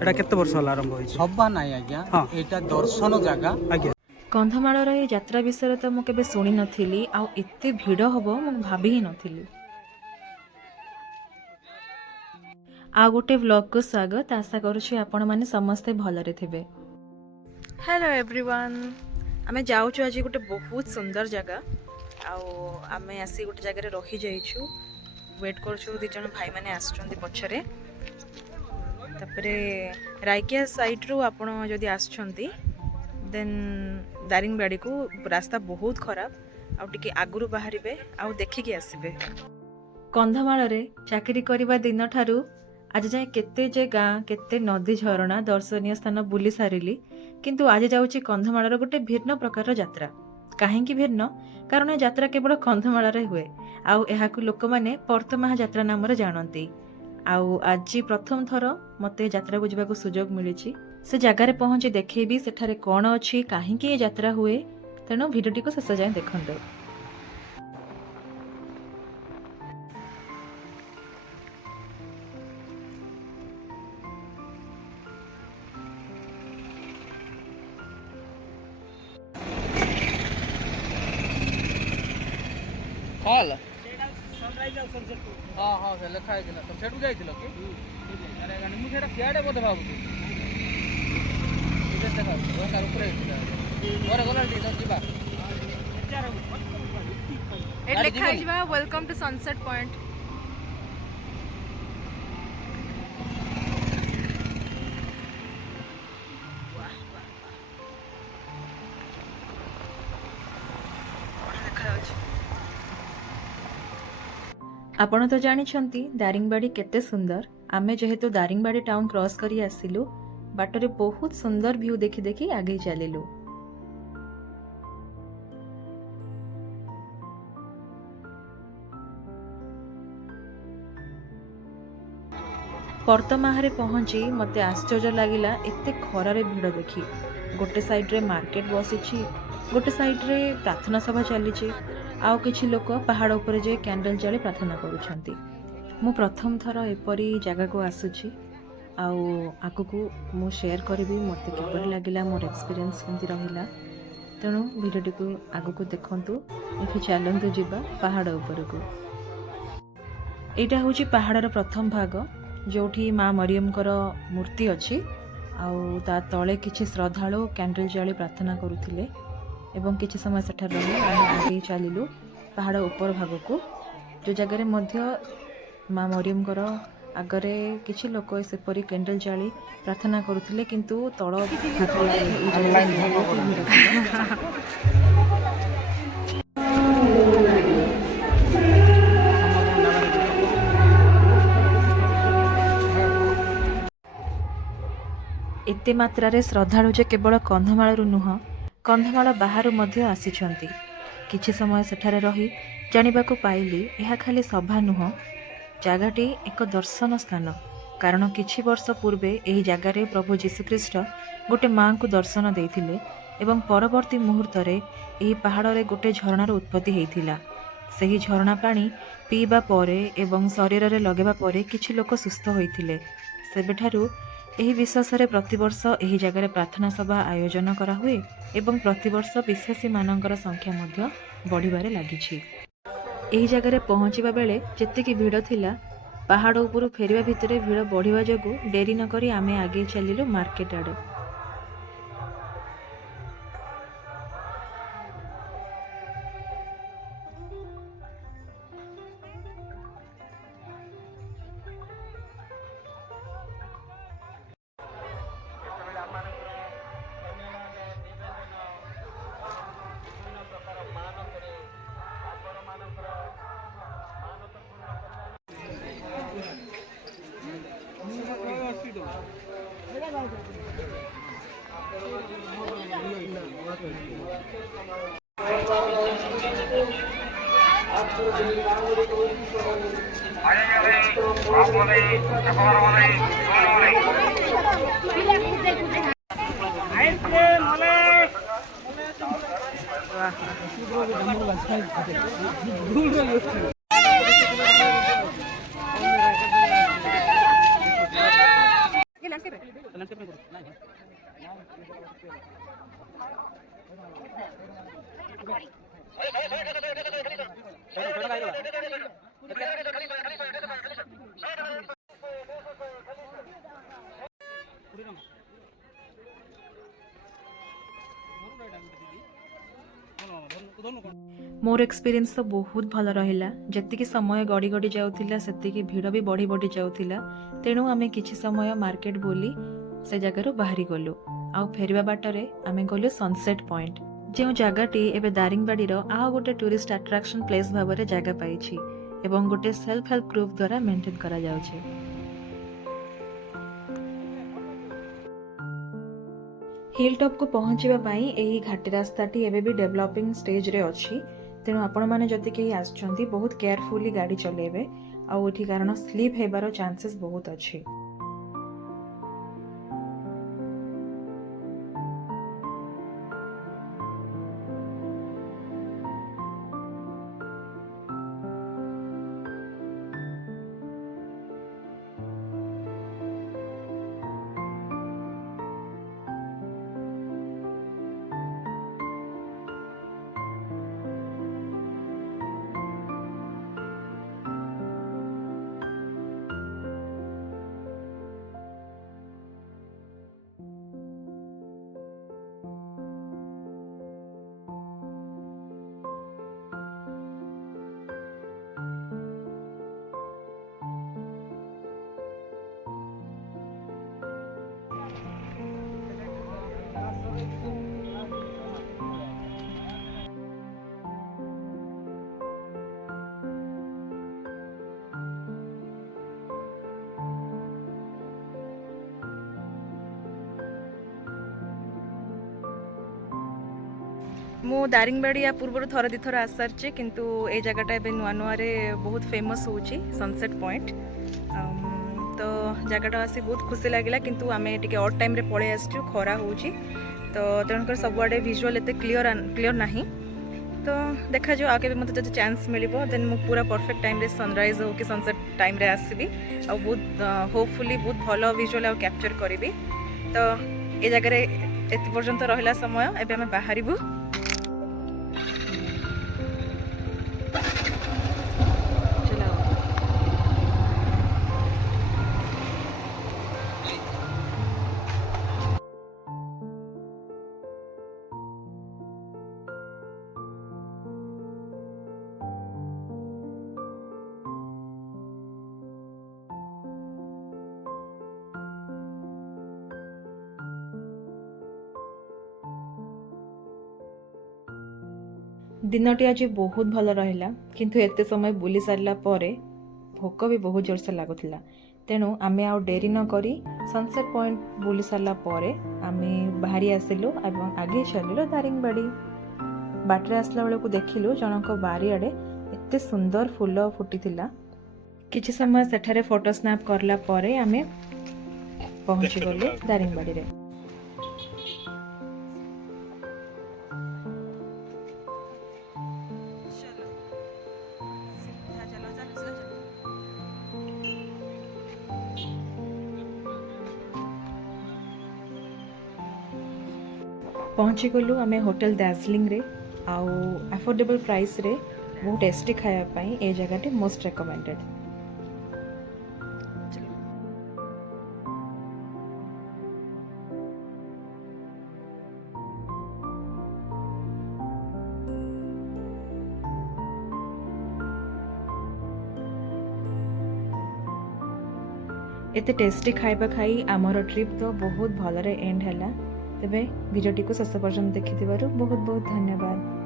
এটা কেতে ବର୍ଷ ହେଲା ଆରମ୍ଭ ହେଇଛି? ହବା ନାହିଁ ଆଜ୍ଞା, ଏଇଟା ଦର୍ଶନ ଜାଗା। ଆଜ୍ଞା। କନ୍ଧମାଳର ଏହି ଯାତ୍ରା ବିଷୟରେ ତ ମୁଁ କେବେ ଶୁଣି ନଥିଲି, ଆଉ ଏତେ ଭିଡ଼ ହେବ ମୁଁ ଭାବି ହିଁ ନଥିଲି। ଆଉ ଗୋଟେ ବ୍ଲଗ୍କୁ ସ୍ୱାଗତ। ଆଶା କରୁଛି ଆପଣମାନେ ସମସ୍ତେ ଭଲରେ ଥିବେ। ହ୍ୟାଲୋ ଏଭ୍ରିୱାନ୍, ଆମେ ଯାଉଛୁ ଆଜି ଗୋଟେ ବହୁତ ସୁନ୍ଦର ଜାଗା। ଆଉ ଆମେ ଆସି ଗୋଟେ ଜାଗାରେ ରହିଯାଇଛୁ, ୱେଟ୍ କରୁଛୁ। ଦୁଇ ଜଣ ଭାଇମାନେ ଆସୁଛନ୍ତି ପଛରେ। ତାପରେ ରାଇକିଆ ସାଇଡ଼୍ରୁ ଆପଣ ଯଦି ଆସୁଛନ୍ତି ଦେନ୍ ଦାରିଙ୍ଗବାଡ଼ିକୁ ରାସ୍ତା ବହୁତ ଖରାପ, ଆଉ ଟିକେ ଆଗରୁ ବାହାରିବେ ଆଉ ଦେଖିକି ଆସିବେ। କନ୍ଧମାଳରେ ଚାକିରି କରିବା ଦିନଠାରୁ ଆଜି ଯାଏଁ କେତେ ଯେ ଗାଁ, କେତେ ନଦୀ, ଝରଣା, ଦର୍ଶନୀୟ ସ୍ଥାନ ବୁଲି ସାରିଲି, କିନ୍ତୁ ଆଜି ଯାଉଛି କନ୍ଧମାଳର ଗୋଟେ ଭିନ୍ନ ପ୍ରକାରର ଯାତ୍ରା। କାହିଁକି ଭିନ୍ନ? କାରଣ ଏ ଯାତ୍ରା କେବଳ କନ୍ଧମାଳରେ ହୁଏ, ଆଉ ଏହାକୁ ଲୋକମାନେ ପର୍ତ୍ତମାହା ଯାତ୍ରା ନାମରେ ଜାଣନ୍ତି। ଆଉ ଆଜି ପ୍ରଥମ ଥର ମୋତେ ଯାତ୍ରାକୁ ଯିବାକୁ ସୁଯୋଗ ମିଳିଛି। ସେ ଜାଗାରେ ପହଞ୍ଚି ଦେଖେଇବି ସେଠାରେ କ'ଣ ଅଛି, କାହିଁକି ଏ ଯାତ୍ରା ହୁଏ। ତେଣୁ ଭିଡ଼ିଓଟିକୁ ଶେଷ ଯାଏଁ ଦେଖନ୍ତୁ। ହଲ୍ ହଁ ହଁ ସେ ଲେଖା ହେଇଥିଲା ତ, ସେଠୁ ଯାଇଥିଲ କି? ଆରେ ମୁଁ ସେଇଟା ସିଆଡ଼େ ବୋଧେ ଭାବୁଛି। ଡଙ୍ଗାର ଉପରେ ହେଇଥିଲା, ଘରେ ଗଲା ଟିକେ ଯିବା। ଏଠି ଲେଖା ହେଇଯିବା ୱେଲକମ୍ ଟୁ ସନସେଟ୍ ପଏଣ୍ଟ। ଆପଣ ତ ଜାଣିଛନ୍ତି ଦାରିଙ୍ଗବାଡ଼ି କେତେ ସୁନ୍ଦର। ଆମେ ଯେହେତୁ ଦାରିଙ୍ଗବାଡ଼ି ଟାଉନ୍ କ୍ରସ୍ କରି ଆସିଲୁ, ବାଟରେ ବହୁତ ସୁନ୍ଦର ଭିଉ ଦେଖି ଦେଖି ଆଗେଇ ଚାଲିଲୁ। ପର୍ତ୍ତମାହାରେ ପହଞ୍ଚି ମୋତେ ଆଶ୍ଚର୍ଯ୍ୟ ଲାଗିଲା ଏତେ ଖରାରେ ଭିଡ଼ ଦେଖି। ଗୋଟେ ସାଇଡ଼୍ରେ ମାର୍କେଟ ବସିଛି, ଗୋଟେ ସାଇଡ଼୍ରେ ପ୍ରାର୍ଥନା ସଭା ଚାଲିଛି, ଆଉ କିଛି ଲୋକ ପାହାଡ଼ ଉପରେ ଯାଇ କ୍ୟାଣ୍ଡେଲ୍ ଜାଳି ପ୍ରାର୍ଥନା କରୁଛନ୍ତି। ମୁଁ ପ୍ରଥମ ଥର ଏପରି ଜାଗାକୁ ଆସୁଛି, ଆଉ ଆଗକୁ ମୁଁ ସେୟାର କରିବି ମୋତେ କିପରି ଲାଗିଲା, ମୋର ଏକ୍ସପିରିଏନ୍ସ କେମିତି ରହିଲା। ତେଣୁ ଭିଡ଼ିଓଟିକୁ ଆଗକୁ ଦେଖନ୍ତୁ। ଏଠି ଚାଲନ୍ତୁ ଯିବା ପାହାଡ଼ ଉପରକୁ। ଏଇଟା ହେଉଛି ପାହାଡ଼ର ପ୍ରଥମ ଭାଗ, ଯେଉଁଠି ମା ମରିୟମଙ୍କର ମୂର୍ତ୍ତି ଅଛି, ଆଉ ତା ତଳେ କିଛି ଶ୍ରଦ୍ଧାଳୁ କ୍ୟାଣ୍ଡେଲ୍ ଜାଳି ପ୍ରାର୍ଥନା କରୁଥିଲେ। ଏବଂ କିଛି ସମୟ ସେଠାରେ ରହି ଆମେ ଆଗେଇ ଚାଲିଲୁ ପାହାଡ଼ ଉପର ଭାଗକୁ, ଯେଉଁ ଜାଗାରେ ମଧ୍ୟ ମା ମରିୟମଙ୍କର ଆଗରେ କିଛି ଲୋକ ସେପରି କ୍ୟାଣ୍ଡେଲ୍ ଜାଳି ପ୍ରାର୍ଥନା କରୁଥିଲେ, କିନ୍ତୁ ତଳ ଏତେ ମାତ୍ରାରେ ଶ୍ରଦ୍ଧାଳୁ ଯେ କେବଳ କନ୍ଧମାଳରୁ ନୁହଁ, କନ୍ଧମାଳ ବାହାରୁ ମଧ୍ୟ ଆସିଛନ୍ତି। କିଛି ସମୟ ସେଠାରେ ରହି ଜାଣିବାକୁ ପାଇଲି ଏହା ଖାଲି ସଭା ନୁହଁ, ଜାଗାଟି ଏକ ଦର୍ଶନ ସ୍ଥାନ। କାରଣ କିଛି ବର୍ଷ ପୂର୍ବେ ଏହି ଜାଗାରେ ପ୍ରଭୁ ଯୀଶୁଖ୍ରୀଷ୍ଟ ଗୋଟେ ମାଆଙ୍କୁ ଦର୍ଶନ ଦେଇଥିଲେ, ଏବଂ ପରବର୍ତ୍ତୀ ମୁହୂର୍ତ୍ତରେ ଏହି ପାହାଡ଼ରେ ଗୋଟେ ଝରଣାର ଉତ୍ପତ୍ତି ହୋଇଥିଲା। ସେହି ଝରଣା ପାଣି ପିଇବା ପରେ ଏବଂ ଶରୀରରେ ଲଗାଇବା ପରେ କିଛି ଲୋକ ସୁସ୍ଥ ହୋଇଥିଲେ। ସେବେଠାରୁ ଏହି ବିଶ୍ୱାସରେ ପ୍ରତିବର୍ଷ ଏହି ଜାଗାରେ ପ୍ରାର୍ଥନା ସଭା ଆୟୋଜନ କରାହୁଏ, ଏବଂ ପ୍ରତିବର୍ଷ ବିଶ୍ୱାସୀମାନଙ୍କର ସଂଖ୍ୟା ମଧ୍ୟ ବଢ଼ିବାରେ ଲାଗିଛି। ଏହି ଜାଗାରେ ପହଞ୍ଚିବା ବେଳେ ଯେତିକି ଭିଡ଼ ଥିଲା, ପାହାଡ଼ ଉପରୁ ଫେରିବା ଭିତରେ ଭିଡ଼ ବଢ଼ିବା ଯୋଗୁଁ ଡେରି ନକରି ଆମେ ଆଗେଇ ଚାଲିଲୁ ମାର୍କେଟ ଆଡ଼େ। मोर एक्सपीरियंस तो बहुत भल रहिला जतिकी समय गड़ी गड़ी जाउथिला सेतिकी भीड़ भी बढ़ी बढ़ी जाउथिला तेणु आमे किछि समय मार्केट बोली से जगार बाहरी गलु आउ फेरिबा बाटरे आमे गलु सनसेट पॉइंट जो जगहटी एबे दारिंगबाड़ी रो आ गोटे टूरिस्ट अट्रैक्शन प्लेस भाबरे जगह पाइछि एवं गोटे सेल्फ हेल्प ग्रुप द्वारा मेंटेन करा जाउछि। हिल टॉप को पहुँचवा पाई एही घाटी रास्ताटी एबे भी डेवलपिंग स्टेज रे अछि तेणु आपण माने जति केही आछंती बहुत केयरफुली गाड़ी चलेबे आउ एठी कारण स्लीप हेबारो चांसेस बहुत अछि। मु दारिंगबाड़ी या पूर्व थर दी थर आसारचे किंतु ए जगहटा एबे नुआ नुआ रे बहुत फेमस होची सनसेट पॉइंट तो जगहटा आसी बहुत खुशी लागिला किंतु आमे टिके ऑड टाइम रे पळे आसचु खरा होची तो तेणुकर सबआडे विजुअल एते क्लियर नाही तो देखा जो आगे भी मत जब चांस मिलिबो देन मु पूरा परफेक्ट टाइम रे सनराइज हो कि सनसेट टाइम रे आसीबी आ बहुत होपफुली बहुत भलो विजुअल आ कैप्चर करिबी तो ए जगह रे एते पर्यंत रहला समय एबे हम बाहरिबु। दिनटी आज बहुत भल रहिला किंतु एते समय बुली सारला परे भोक भी बहुत जोर से लागुथिला तेणु आमे आउ डेरी न करी सनसेट पॉइंट बुली सारला परे आमे बाहरी आसिलु एवं आगे चलिलो दारिंगबाड़ी बाटरे आसला बेलू देखिलु जनक बारिआडे एते सुंदर फूल फुटिथिला किछि समय सेठारे फोटो स्नैप करला परे आमे पहुंची गलु दारिंगबाड़ी रे। पहुँची गलु आमे होटल दार्जिलिंग रे आउ अफोर्डेबल प्राइस रे बहुत टेस्टी खाया पाई ए जगह मोस्ट रेकमेंडेड। एते टेस्टी खाइबा खाई आमर ट्रिप तो बहुत भलरे एंड हैला तेबे वीडियोटी को शेष पर्यंत देखिथिबारु बहुत बहुत धन्यवाद।